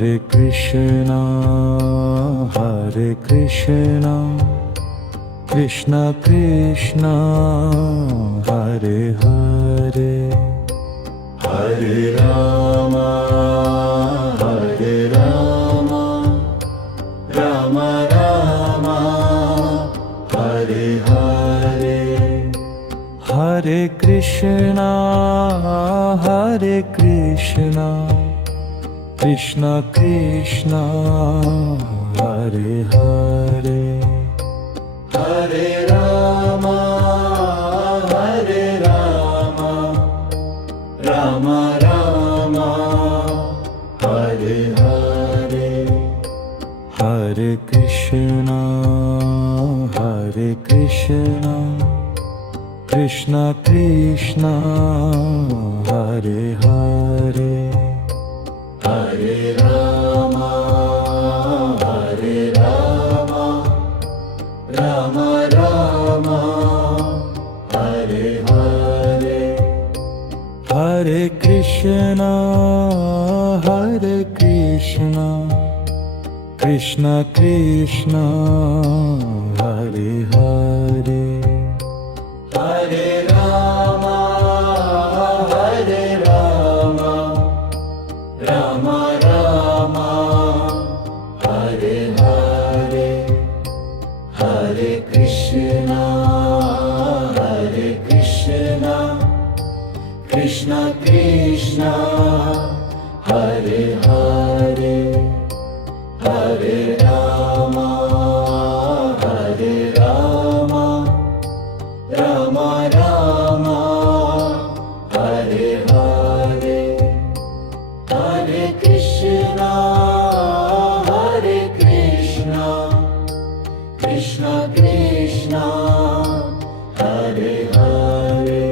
Hare Krishna, Krishna Krishna, Hare Hare, Hare Rama, Hare Rama, Rama Rama, Hare Hare, Hare Krishna, Krishna Krishna, Hare Hare, Hare Rama, Hare Rama, Rama Rama, Hare Hare, Hare Krishna, Krishna Krishna, Hare Hare, Hare Rama, Hare Rama, Rama Rama, Hare Hare, Hare Krishna, Krishna Krishna, Hare Hare, Hare Rama, Hare Rama, Rama Rama, Hare Hare, Hare Krishna, Krishna Krishna, Hare Hare, Hare Rama, Hare Rama, Rama Rama, Hare Hare, Hare Krishna, Krishna Krishna, Hare Hare,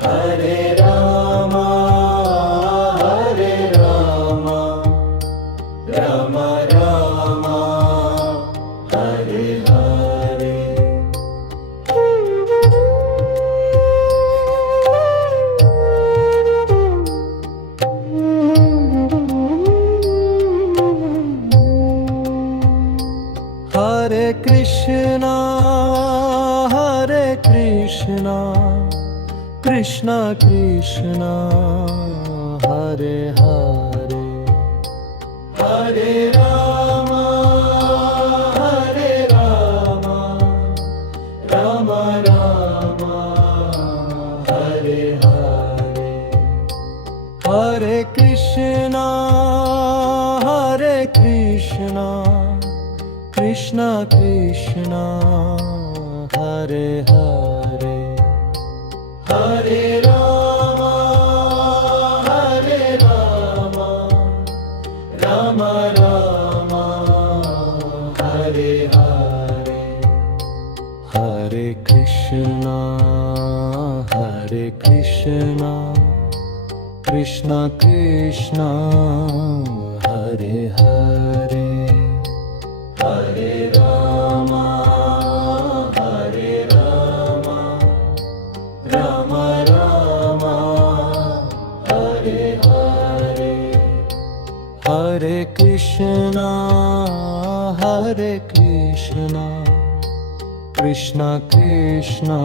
Hare Rama, Rama Rama, Hare Hare. Hare Krishna, Krishna Krishna, Hare Hare, Hare Rama, Rama Rama, Hare Hare, Hare Krishna, Krishna Krishna, Hare Hare, Hare Rama, Rama Rama, Hare Hare, Hare Krishna, Krishna Krishna, Hare Hare, Hare Rama, Rama Rama, Hare Hare, Hare Krishna, Krishna Krishna,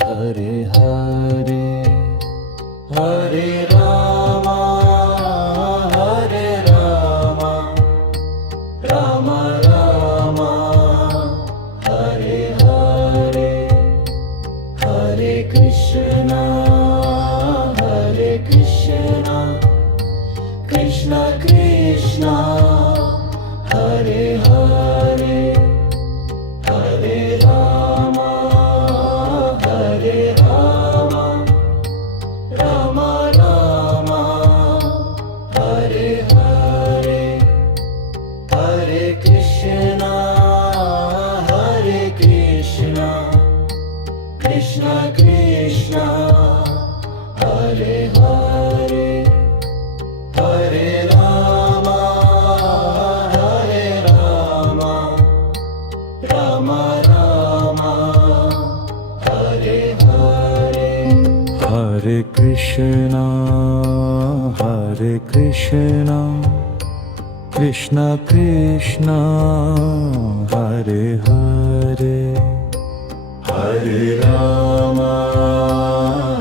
Hare Hare, Hare Rama, Rama Rama, Hare Hare, Hare Krishna, Krishna Krishna, Hare Hare, Hare Rama, Rama Rama, Hare Hare, Hare Krishna, Krishna Krishna, Hare Hare, Hare Rama, Krishna Krishna Krishna Hare Hare Hare Rama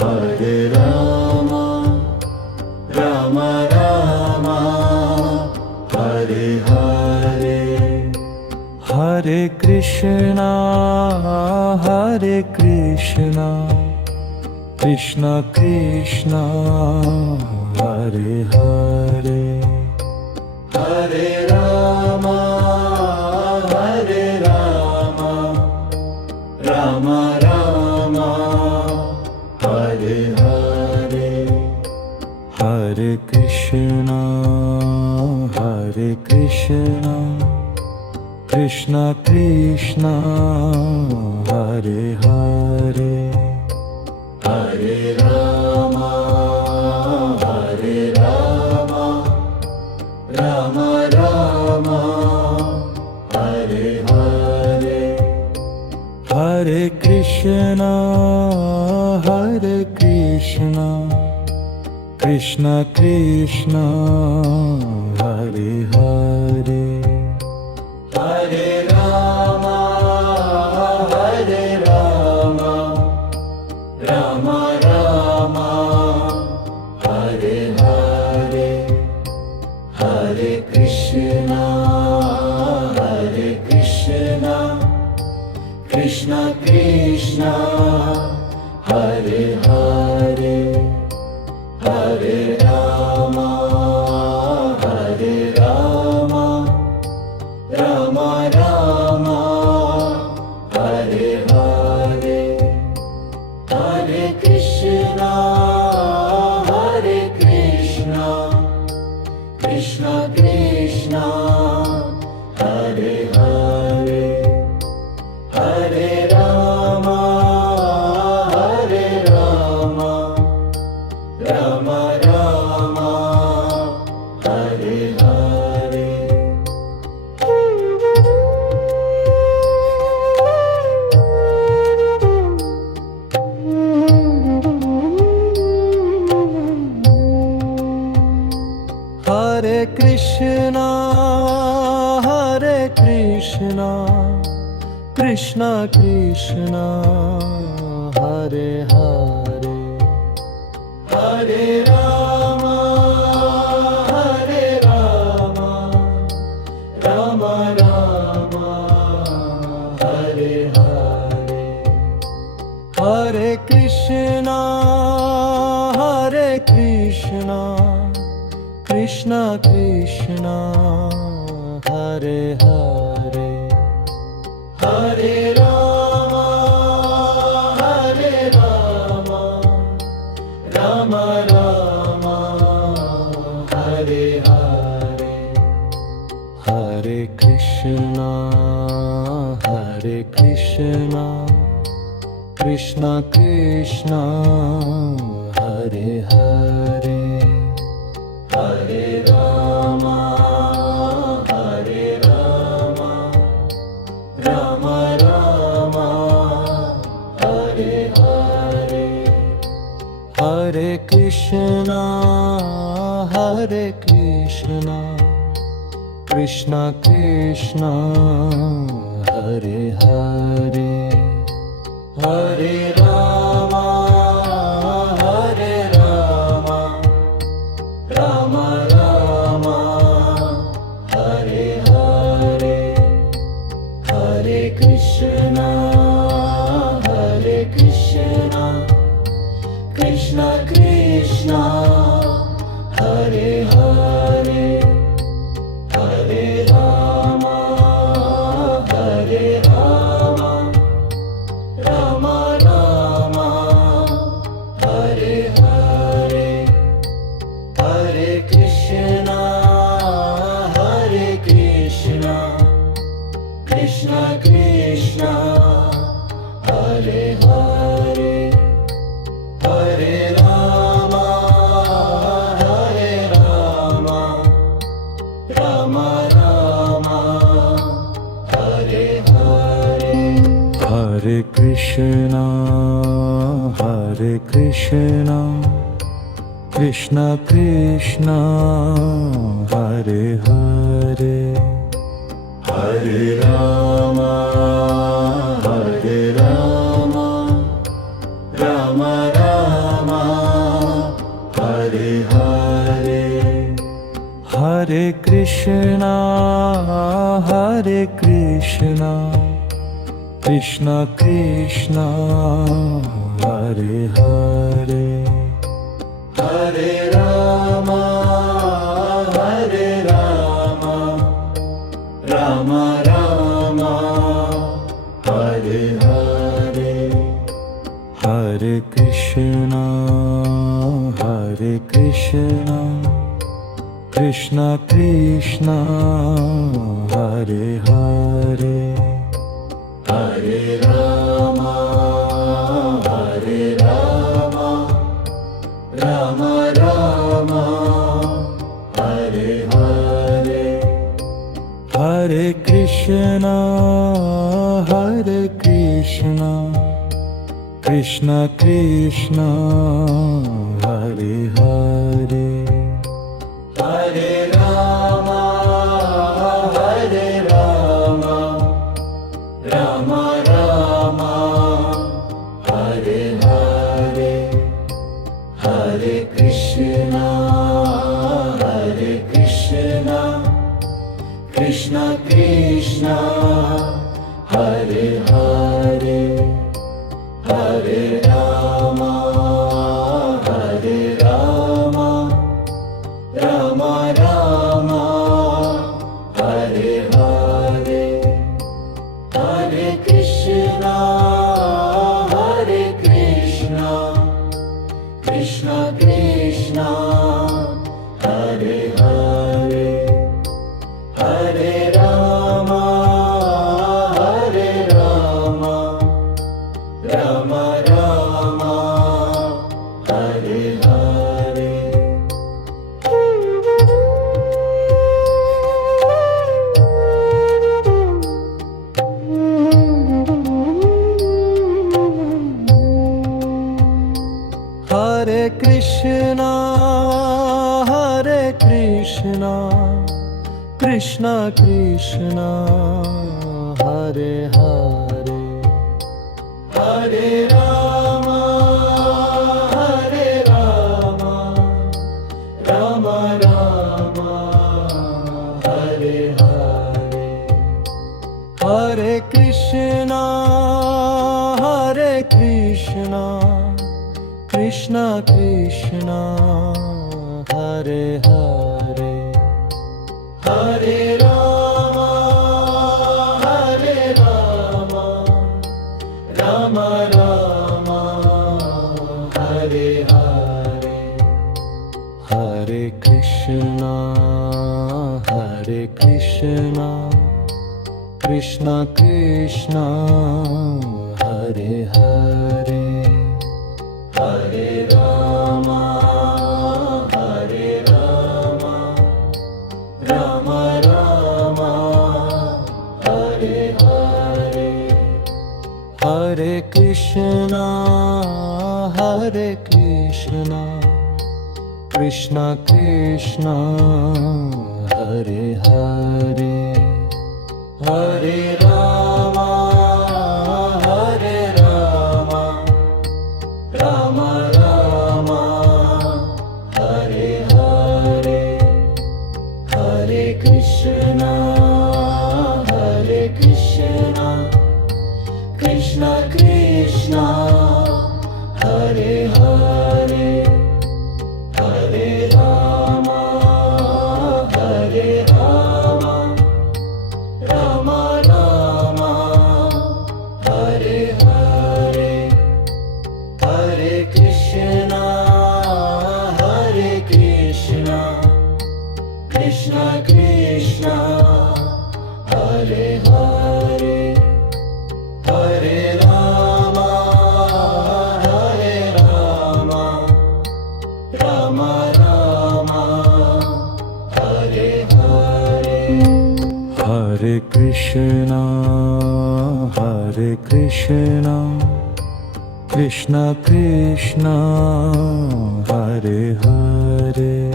Hare Rama Rama Rama Hare Hare Hare Krishna Krishna Krishna Hare Hare Hare Rama Rama Rama Hare Hare Hare Krishna Krishna Krishna Hare Hare Hare Rama Rama Rama Hare Hare Hare Krishna Krishna Krishna Hare Hare Hare Rama Rama Rama Hare Hare Hare Krishna Krishna Krishna Hare Hare Hare Rama Rama Rama Hare Hare Hare Krishna Krishna Krishna Hare Hare Hare Rama Rama Rama Hare Hare Hare Krishna Krishna Krishna Hare Hare Hare Rama Rama Rama Hare Hare Hare Krishna Krishna Krishna Hare Hare Hare Rama Rama Rama Hare Hare Hare Krishna Krishna Krishna Hare Hare Hare Rama Rama Rama Hare Hare Hare Krishna Krishna Krishna Hare Hare Hare Rama Rama Rama Hare Hare Hare Krishna Krishna Krishna Hare Hare Hare Rama Rama Rama Hare Hare Hare Krishna Krishna Krishna Hare Hare Hare Rama Rama Rama Hare Hare Hare Krishna Krishna Krishna Hare Hare Hare Ram Ram Ram Hare Hare Hare Krishna Krishna Krishna Hare Hare Hare Ram Ram Ram Hare Hare Hare Krishna Krishna Krishna Hare Hare Hare Ram Ram Ram Hare Hare Hare Krishna Krishna Krishna Hare Hare Hare Ram Ram Ram Hare Hare Hare Krishna Krishna Krishna Hare Hare Hare Ram Ram Ram Hare Hare Hare Krishna Krishna Krishna Hare Hare Hare Ram Ram Ram Hare Hare Hare Krishna Krishna Krishna Hare Hare Hare Ram Ram Ram Hare Hare Hare Krishna Krishna Krishna Hare Hare Hare Ram Ram Ram Hare Hare Hare Krishna Krishna Krishna Hare Hare Hare Ram Ram Ram Hare Hare Hare Krishna Krishna Krishna Hare Hare Hare Ram Ram Ram Hare Hare Hare Krishna Krishna Krishna Hare Hare Hare Ram Ram Ram Hare Hare Hare Krishna Krishna Krishna Hare Hare Hare Ram Ram Ram Hare Hare Hare Krishna Krishna Krishna Hare Hare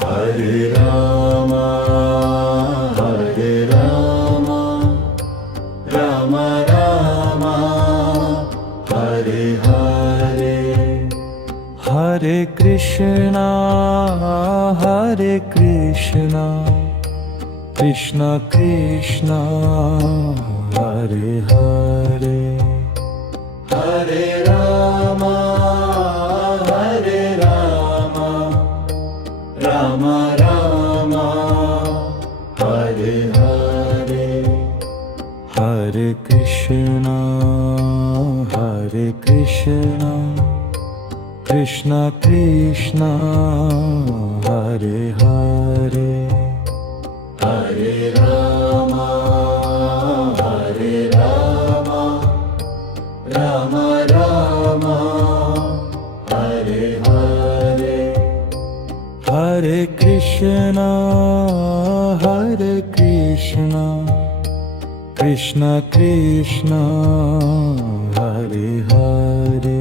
Hare Rama Hare Rama Rama Rama Hare Hare Hare Krishna Krishna Krishna Hare Hare Hare Rama Rama Rama Hare Hare Hare Krishna Krishna Krishna Hare Hare Hare Rama Rama Rama Hare Hare Hare Krishna Krishna Krishna Hare Hare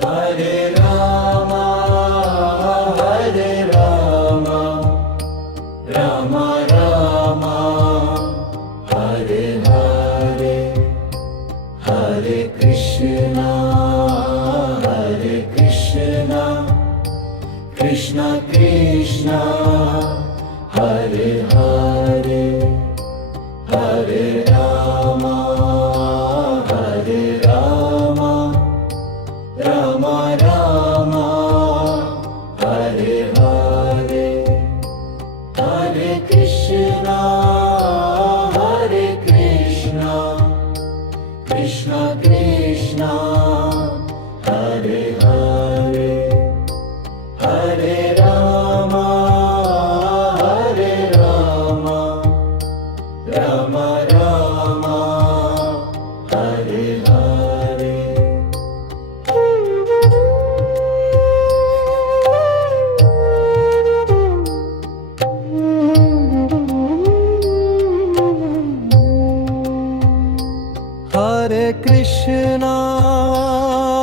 Hare Rama Rama Rama Hare Hare Hare Krishna Krishna Krishna Hare Hare Hare Rama Rama Rama Hare Hare Hare Krishna Krishna Krishna Hare Hare Hare Rama Rama Rama Hare Hare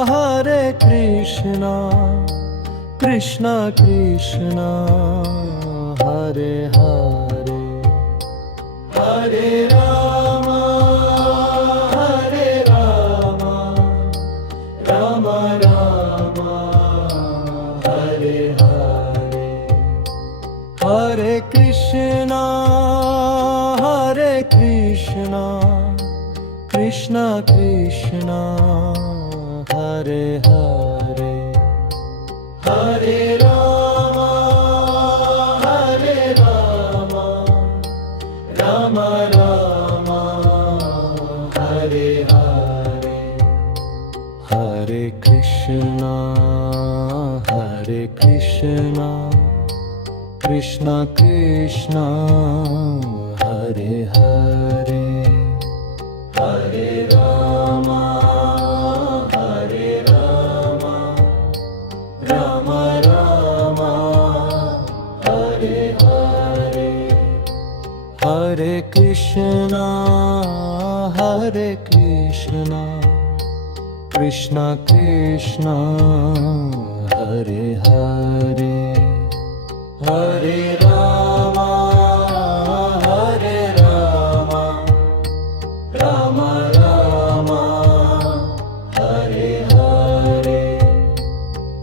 Hare Krishna Krishna Krishna Hare Hare Hare Rama Rama Rama Hare Hare Hare Krishna Krishna Krishna Hare Hare Hare Rama Rama Rama Hare Hare Hare Krishna Krishna Krishna Hare Hare Hare Rama Rama Rama Hare Hare Hare Krishna Krishna Krishna Hare Hare Hare Rama Rama Rama Hare Hare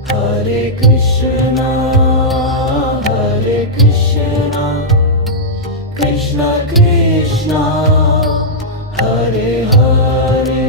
Hare Krishna Krishna Krishna Hare Hare